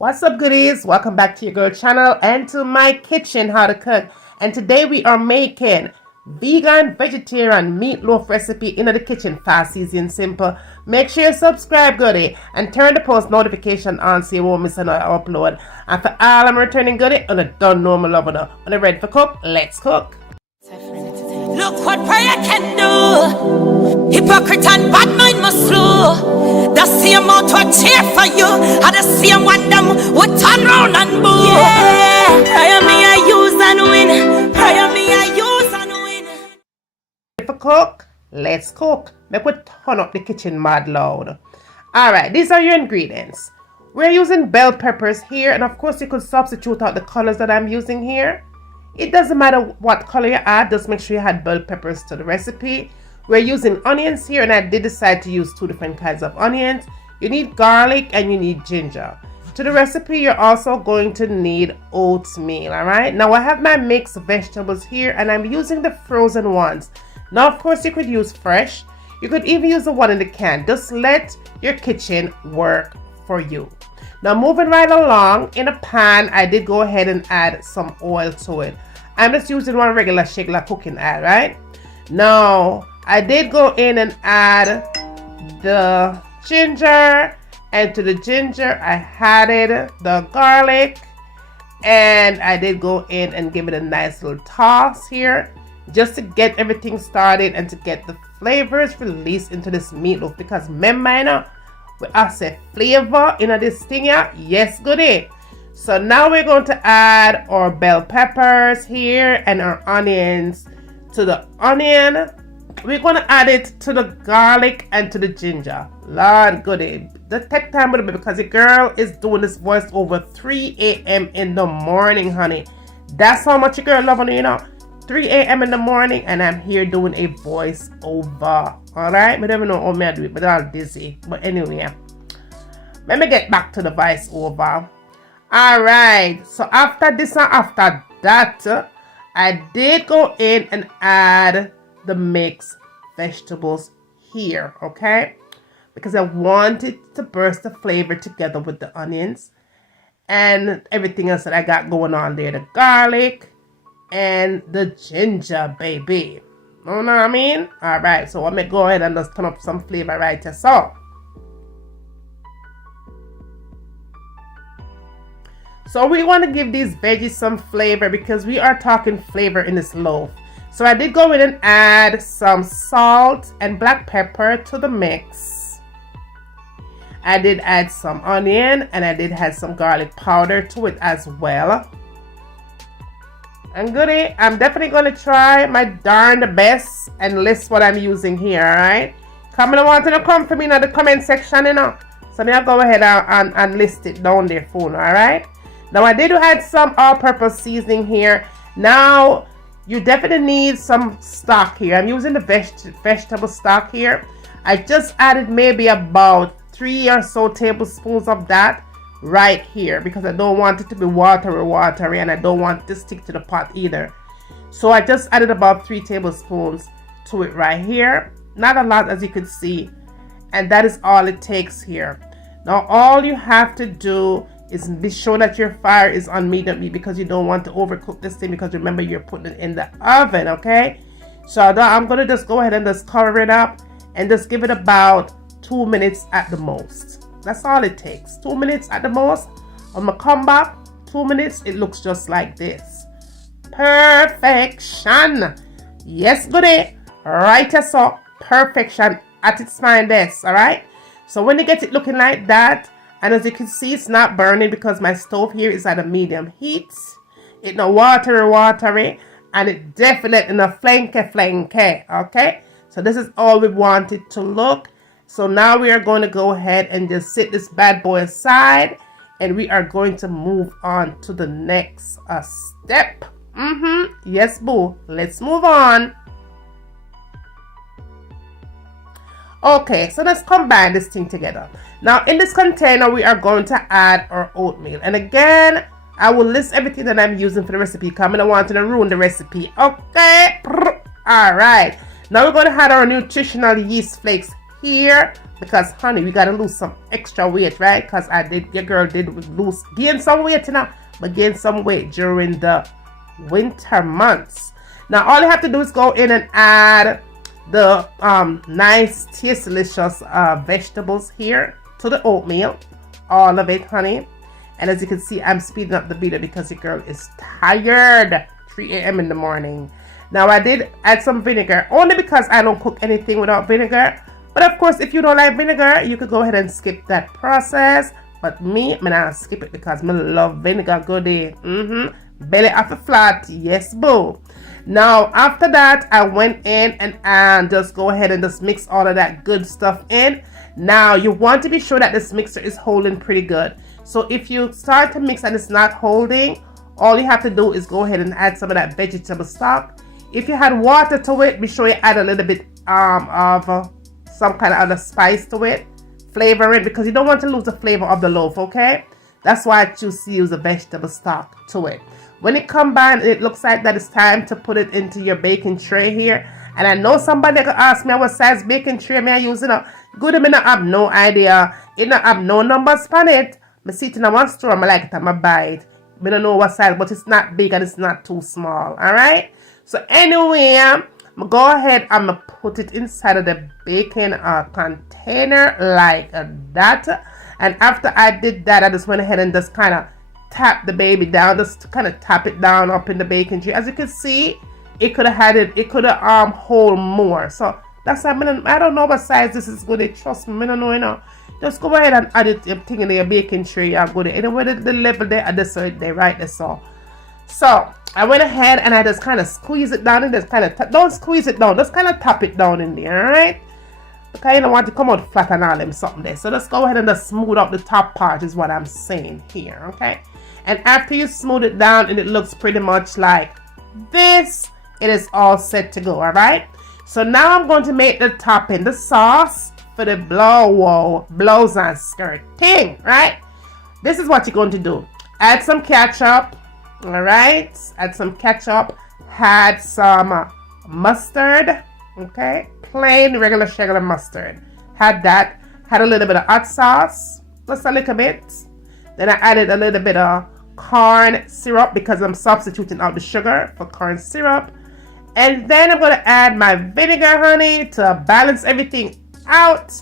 What's up, goodies? Welcome back to your girl channel and to my kitchen, how to cook. And today we are making vegan vegetarian meatloaf recipe in the kitchen, fast, easy and simple. Make sure you subscribe, goodie, and turn the post notification on so you won't miss another upload. And for all I'm returning goodie, and I don't know my lover now. When I'm ready for cook, let's cook. Look what prayer can do. Hypocrite and bad mind must slow. The same mouth will cheer for you, and the same one them would turn round and boo. Yeah, prayer me I use and win. Prayer me I use and win. Ready for cook? Let's cook. Make we turn up the kitchen mad loud. Alright, these are your ingredients. We're using bell peppers here, and of course you could substitute out the colors that I'm using here. It doesn't matter what color you add, just make sure you add bell peppers to the recipe. We're using onions here, and I did decide to use two different kinds of onions. You need garlic and you need ginger. To the recipe, you're also going to need oatmeal, alright? Now I have my mixed vegetables here, and I'm using the frozen ones. Now of course you could use fresh. You could even use the one in the can. Just let your kitchen work for you. Now moving right along, in a pan, I did go ahead and add some oil to it. I'm just using one regular cooking oil, right? Now, I did go in and add the ginger, and to the ginger, I added the garlic, and I did go in and give it a nice little toss here, just to get everything started and to get the flavors released into this meatloaf, because remember, we have say flavor in this thing here. Yes, goodie. So now we're going to add our bell peppers here and our onions. To the onion, we're going to add it to the garlic and to the ginger. Lord goodie. Just take time with it because the girl is doing this voice over 3 a.m. in the morning, honey. That's how much your girl love on you know. 3 a.m. in the morning, and I'm here doing a voice over. Alright, I don't even know how I do it, but I'm dizzy. But anyway, let me get back to the voice over. Alright, so after this and after that, I did go in and add the mixed vegetables here, okay? Because I wanted to burst the flavor together with the onions and everything else that I got going on there. The garlic and the ginger, baby. You know what I mean? Alright, so I'm going to go ahead and just turn up some flavor right here. So we want to give these veggies some flavor because we are talking flavor in this loaf. So I did go in and add some salt and black pepper to the mix. I did add some onion, and I did add some garlic powder to it as well. And goodie, I'm definitely going to try my darn best and list what I'm using here, alright? Come and want to come for me in the comment section, you know. So I'll go ahead and list it down there for you, alright? Now I did add some all-purpose seasoning here. Now, you definitely need some stock here. I'm using the vegetable stock here. I just added maybe about 3 or so tablespoons of that right here because I don't want it to be watery, and I don't want it to stick to the pot either. So I just added about 3 tablespoons to it right here. Not a lot, as you can see, and that is all it takes here. Now all you have to do is be sure that your fire is on medium heat because you don't want to overcook this thing, because remember you're putting it in the oven, okay? So I'm gonna just go ahead and just cover it up and just give it about 2 minutes at the most. That's all it takes. 2 minutes at the most. I'm gonna come back. 2 minutes. It looks just like this. Perfection. Yes, goodie. Right, so perfection at its finest. All right. So when you get it looking like that, and as you can see, it's not burning because my stove here is at a medium heat. It's not watery, and it definitely not flanky. Okay. So this is all we want it to look. So now we are going to go ahead and just sit this bad boy aside, and we are going to move on to the next step. Yes, boo. Let's move on. Okay, so let's combine this thing together. Now in this container, we are going to add our oatmeal. And again, I will list everything that I'm using for the recipe because I don't want to ruin the recipe. Okay. All right. Now we're going to add our nutritional yeast flakes here because, honey, we gotta lose some extra weight, right? Because your girl did gain some weight, you know, but gain some weight during the winter months. Now, all you have to do is go in and add the nice, tastelicious vegetables here to the oatmeal, all of it, honey. And as you can see, I'm speeding up the beater because your girl is tired. 3 a.m. in the morning. Now, I did add some vinegar only because I don't cook anything without vinegar. But of course, if you don't like vinegar, you could go ahead and skip that process. But me, I'm not skip it because I love vinegar goodie. Belly off a flat, yes, boo. Now, after that, I went in and just go ahead and just mix all of that good stuff in. Now, you want to be sure that this mixer is holding pretty good. So if you start to mix and it's not holding, all you have to do is go ahead and add some of that vegetable stock. If you had water to it, be sure you add a little bit of some kind of other spice to it, flavor it, because you don't want to lose the flavor of the loaf, okay? That's why I choose to use a vegetable stock to it. When it combines, it looks like that it's time to put it into your baking tray here. And I know somebody could ask me what size baking tray am I using. Good, I don't have no idea. It don't have no numbers on it. I see it in one store, I like it, I buy it. I don't know what size, but it's not big and it's not too small, alright? So anyway, I'm going to go ahead and put it inside of the baking container like that. And after I did that, I just went ahead and just kind of tap the baby down, just kind of tap it down up in the baking tray. As you can see, it could have hold more. So that's why I don't know what size this is good. Trust me, I don't know, you know. Just go ahead and add it thing in your baking tray. You're good. Anyway, the level there, I just saw it there, right there. So I went ahead and I just kind of squeeze it down and just kind of don't squeeze it down, just kind of tap it down in there, alright? Because you don't want to come out flat and all them something there. So let's go ahead and just smooth up the top part is what I'm saying here, okay? And after you smooth it down and it looks pretty much like this, it is all set to go, alright? So now I'm going to make the topping, the sauce for the blouse and skirt thing, right? This is what you're going to do. Add some ketchup, alright? Add some ketchup, add some mustard, okay? Plain regular mustard. Had that, had a little bit of hot sauce, just a little bit. Then I added a little bit of corn syrup because I'm substituting out the sugar for corn syrup. And then I'm going to add my vinegar, honey, to balance everything out.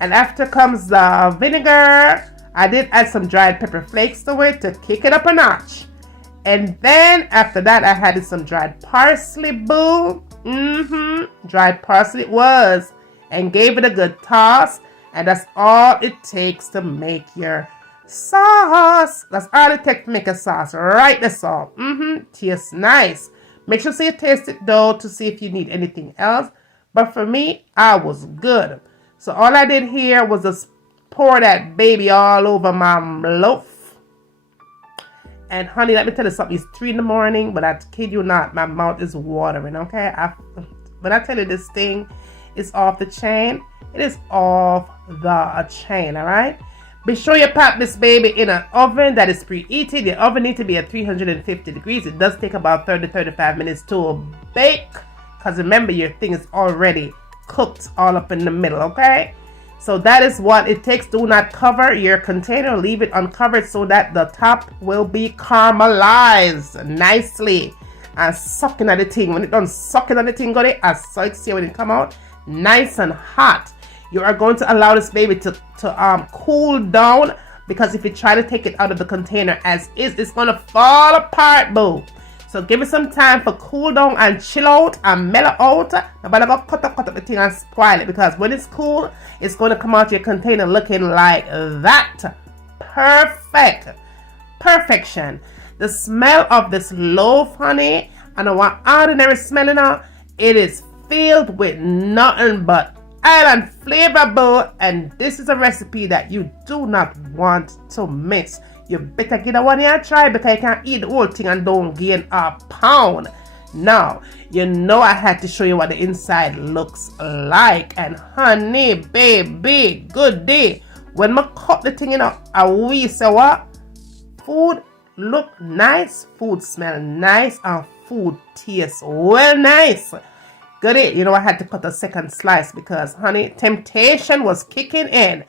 And after comes the vinegar, I did add some dried pepper flakes to it to kick it up a notch. And then after that, I added some dried parsley, boo. Dried parsley it was. And gave it a good toss. And that's all it takes to make your sauce. That's all it takes to make a sauce. Right, that's all. Tastes nice. Make sure you taste it though to see if you need anything else. But for me, I was good. So all I did here was just pour that baby all over my loaf. And honey, let me tell you something. It's 3 in the morning, but I kid you not, my mouth is watering, okay? When I tell you this thing is off the chain, it is off the chain, all right? Be sure you pop this baby in an oven that is preheated. The oven needs to be at 350 degrees. It does take about 30-35 minutes to bake. Because remember, your thing is already cooked all up in the middle, okay? So that is what it takes. Do not cover your container. Leave it uncovered so that the top will be caramelized nicely. And sucking at the thing. When it done sucking at the thing, got it, I saw it see when it come out. Nice and hot. You are going to allow this baby to cool down, because if you try to take it out of the container as is, it's going to fall apart, boo. So give it some time for cool down and chill out and mellow out. Nobody gonna cut up the thing and spoil it, because when it's cool, it's going to come out your container looking like that. Perfection. The smell of this loaf, honey, I don't want ordinary smelling out. It is filled with nothing but island flavor, boo, and this is a recipe that you do not want to miss. You better get a one here and try, because you can't eat the whole thing and don't gain a pound. Now, you know I had to show you what the inside looks like. And honey, baby, good day. When I cut the thing in, we say what? Food look nice, food smell nice, and food tastes well nice. Got it? You know, I had to cut a second slice because, honey, temptation was kicking in.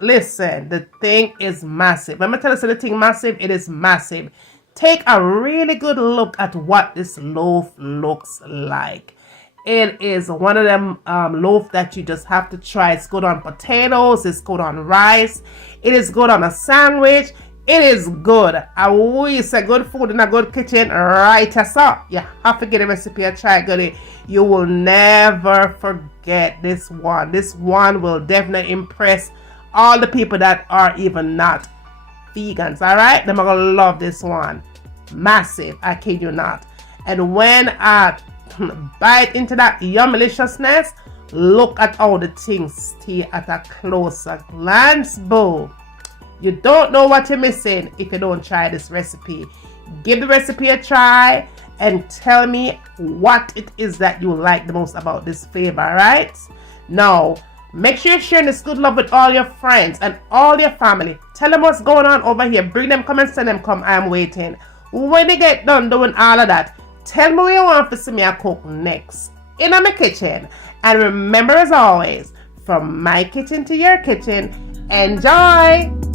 Listen, the thing is massive. Let me tell you, so the thing massive, it is massive. Take a really good look at what this loaf looks like. It is one of them loaf that you just have to try. It's good on potatoes. It's good on rice. It is good on a sandwich. It is good. I always say good food in a good kitchen, right? As up. You have to get a recipe and try it. You will never forget this one. This one will definitely impress all the people that are even not vegans. All right, they're gonna love this one. Massive. I kid you not. And when I bite into that yummiliciousness, look at all the things stay at a closer glance, boo. You don't know what you're missing if you don't try this recipe. Give the recipe a try and tell me what it is that you like the most about this flavor, right? Now, make sure you're sharing this good love with all your friends and all your family. Tell them what's going on over here. Bring them, come and send them, come. I'm waiting. When they get done doing all of that, tell me what you want to see me cook next in my kitchen. And remember, as always, from my kitchen to your kitchen, enjoy!